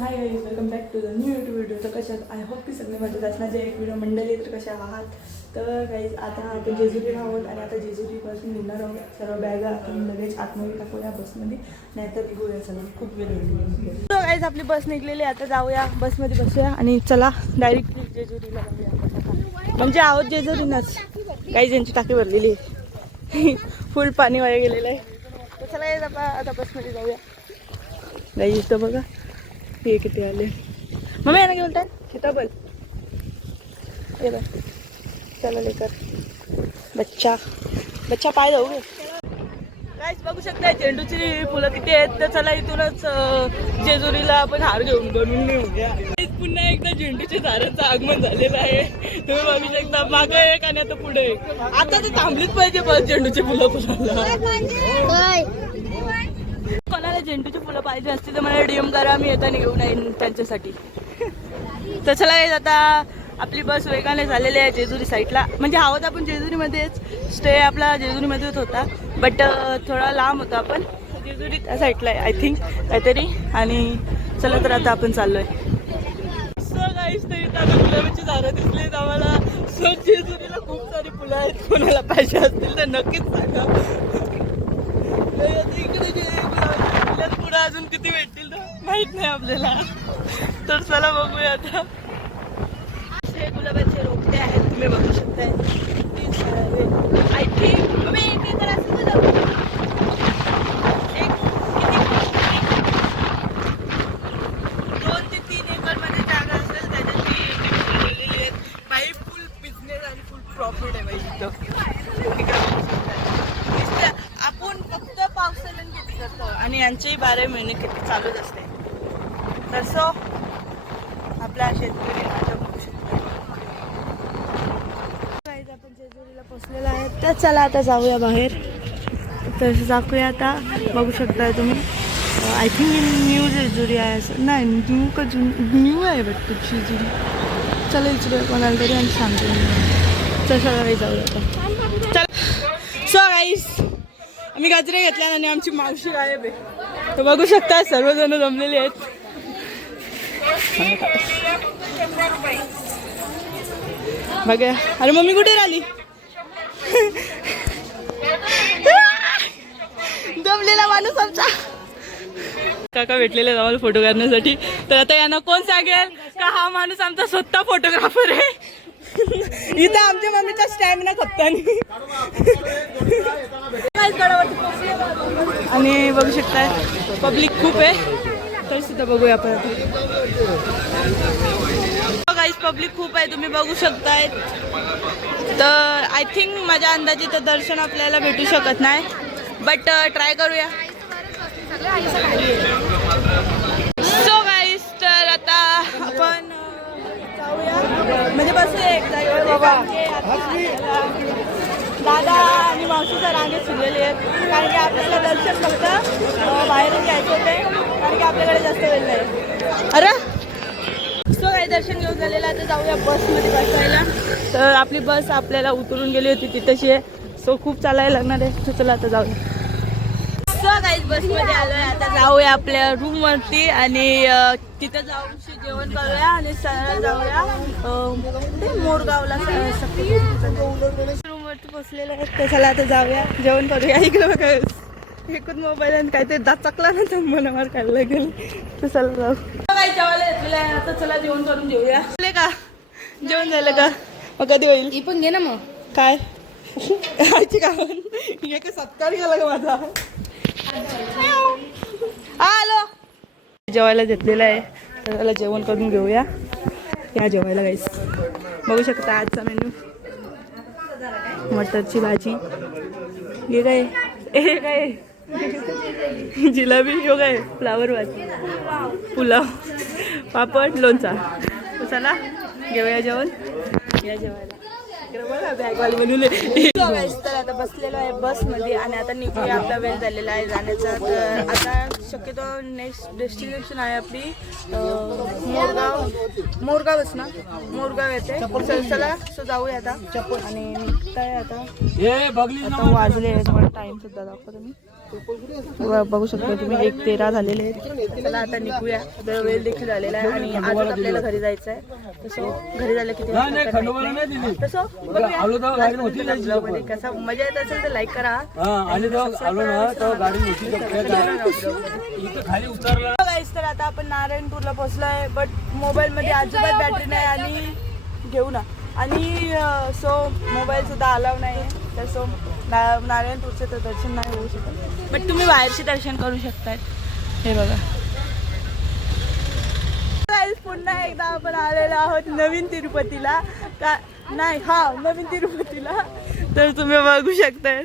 High guys, welcome back to the new YouTube video. तर कशात I hope की सगळे मजेत असणार. जे एक व्हिडिओ मंडळी तर कशा आहात. तर गाईज आता आपण जेजुरीला आहोत आणि आता जेजुरीपासून निघणार आहोत. सर्व बॅगा आपण लगेच आतमध्ये टाकूया बसमध्ये, नाहीतर निघूया. चला, खूप वेळ लागली. तर गाईज आपली बस निघलेली, आता जाऊया बसमध्ये बसूया आणि चला डायरेक्टली जेजुरीला जाऊया. म्हणजे आहोत जेजुरीनंच. गाईज यांची टाकी भरलेली आहे, फुल पाणी वाया गेलेलं आहे. तर चला गाईज आपण आता बसमध्ये जाऊया. गाईज इथं बघा ये किती आले. मम्मी यांना घेऊन टाक सीताबल. ये बघ, चला लेकर बच्चा बच्चा पाय जाऊ गे. काहीच बघू शकता झेंडूची फुलं किती आहेत. तर चला इथूनच जेजुरीला आपण हार घेऊन बनवून नेऊया. पुन्हा एकदा झेंडूच्या झाडांचं आगमन झालेलं आहे. तुम्ही बघू शकता मागे एक आणि आता पुढे एक. आता तर थांबलीच पाहिजे बस झेंडूची फुलं फुलायला. कोणाला झेंडूची फुलं पाहिजे असतील तर मला डीएम करा, मी येताना घेऊन येईन त्यांच्यासाठी. तर चला आता आपली बस वेगाने झालेली आहे जेजुरी साईडला. म्हणजे आहोत आपण जेजुरीमध्येच, स्टे आपला जेजुरीमध्येच होता, बट थोडा लांब होता. आपण जेजुरी त्या साईडला आहे आय थिंक काहीतरी. आणि चला तर आता आपण चाललो आहे. सो गाईस, तरी आता गुलाबाची झाडं दिसलीत आम्हाला. सो जेजुरीला खूप सारी फुलं आहेत, कोणाला पाहिजे असतील तर नक्कीच सांगा. इकडे पुढे अजून किती भेटतील तर माहित नाही आपल्याला. तर चला बघूया आता. असे गुलाबाचे रोपटे आहेत, तुम्ही बघू शकताय. आय थिंक तुम्ही एक एकर असेल तर एक 2 ते 3 एकर मध्ये जागा असेल, त्याच्यात ती आहेत. बाई फुल बिझनेस आणि फुल प्रॉफिट आहे बाई इथं. आपण फक्त पावसाळ्यात खेती करतो आणि यांचेही 12 महिने खेती चालूच असते. तसं आपल्या शेतकरी आता बघू शकतो. आपण जेजुरीला पोचलेला आहे. तर चला आता जाऊया बाहेर. तर जाऊया आता. बघू शकता तुम्ही, आय थिंक न्यू जेजुरी आहे असं. नाही, न्यू का न्यू आहे वाटतं जेजुरी. चला इकडे कोणाला तरी आणि सांगतो मी. तर सगळं काही जाऊया आता. चला. सो गाईस, आम्ही गजरे घेतल्या आणि आमची मावशी गायब आहे. तर बघू शकता सर्वजण जमलेले आहेत. बघा, अरे मम्मी कुठे राहिली. दमलेला माणूस आमचा. काका भेटलेले आहेत आम्हाला फोटो काढण्यासाठी. तर आता यांना कोण सांगेल का हा माणूस आमचा स्वतः फोटोग्राफर आहे. इथं आमच्या मम्मीचा स्टॅमिना खपतानी. आणि बघू शकताय पब्लिक खूप आहे. तर सुद्धा बघूया आपण. गाईस पब्लिक खूप आहे, तुम्ही बघू शकताय. तर आय थिंक माझ्या अंदाजे तर दर्शन आपल्याला भेटू शकत नाही, बट ट्राय करूया. सो गाईस, तर आता आपण जाऊया, म्हणजे बसूया एक जागेवर. दादा आणि मावशीच्या रांगेत शिरलेले आहेत, कारण की आपल्याला दर्शन फक्त बाहेरून घ्यायचं होते, कारण की आपल्याकडे जास्त वेळ नाही. अरे सो काही दर्शन घेऊन झालेलं. आता जाऊया बसमध्ये बसायला. तर आपली बस आपल्याला उतरून गेली होती तिथेशी आहे. सो खूप चालायला लागणार आहे. तर चला आता जाऊया. सो काही बसमध्ये आलोय. आता जाऊया आपल्या रूमवरती आणि तिथं जाऊन जेवण करूया आणि सरळ जाऊया मोरगावला. रूमवरती पोचलेलं आहे. तर चला आता जाऊया, जेवण करूया. इकडे बघा एकूण मोबाईल आणि काहीतरी दात चकला ना तर मला मार खायला गेल. तर चला जाऊ. काय जेवायला घेतलेलं आहे. आता चला जेवण करून जेऊया. का जेवण झालं का? मग कधी होईल? ही पण घे ना. मग काय आईची का एक सत्कार गेला का माझा. हॅलो, जेवायला घेतलेलं आहे. तर त्याला जेवण करून घेऊया. या जेवायला गाईस. बघू शकता आजचा मेन्यू. मटरची भाजी, हे काय हे काय जिलेबी, हो काय फ्लावर भाजी, पुलाव, पापड, लोणचा. तर चला घेऊया जेवण. या जेवायला. लेकरं बघा बॅगवाली बनवले. तर आता बसलेलो आहे बसमध्ये आणि आता निघूया. आपला वेळ झालेला आहे जाण्याचा. तर आता शक्यतो नेक्स्ट डेस्टिनेशन आहे आपली मोरगावच ना, मोरगाव येते. चला सो जाऊया आता आणि निघताय आता. वाजले तुम्हाला टाइम सुद्धा दाखवतो मी. बघू शकता तुम्ही 1:13 झालेले आहेत. चला आता निघूया. वेळ देखील झालेला आहे आणि आज आपल्याला घरी जायचं आहे. तसं घरी जायला किती तसं कसं मजा येत असेल तर लाईक करा. तर आता आपण नारायणपूरला पोहोचलोय. बट मोबाईल मध्ये अजिबात बॅटरी नाही आणि घेऊ ना आणि सो मोबाईल सुद्धा अलाव नाही. तर सो नारायणपूरचे तर दर्शन नाही होऊ शकत. बट तुम्ही बाहेरचे दर्शन करू शकताय. हे बघा पुन्हा एकदा आपण आलेलो आहोत नवीन तिरुपतीला. नाही नवीन तिरुपतीला. तर तुम्ही बघू शकताय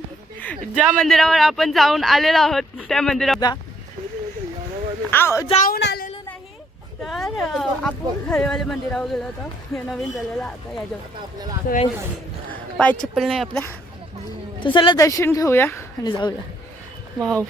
ज्या मंदिरावर आपण जाऊन आलेलो आहोत त्या मंदिरात जाऊन आलेलो नाही. तर आपण खरेवाले मंदिरावर गेलो होतो. हे नवीन झालेलं आता याच्यावर पाय चप्पल नाही आपल्या. तर चला दर्शन घेऊया आणि जाऊया. वाव